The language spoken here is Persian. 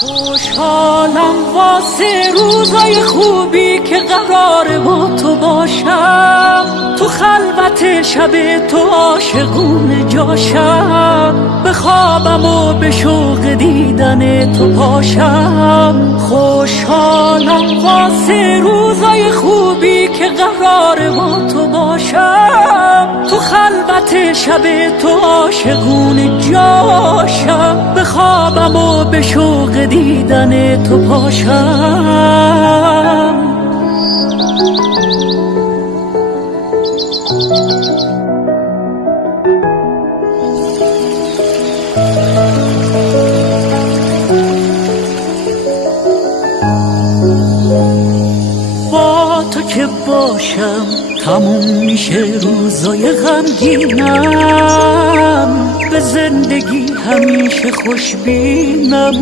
خوشحالم واسه روزای خوبی که قراره با تو باشم، تو خلوت شب تو عاشقونه جاشم، بخوابم و به شوق دیدن تو پاشم. خوشحالم واسه روزای خوبی که قراره با تو باشم، تو خلوت شب تو عاشقونه جاشم، بخوابم و به شوق دیدن تو پاشم. با تو که باشم تموم میشه روزای غمگینم، به زندگی همیشه خوشبینم.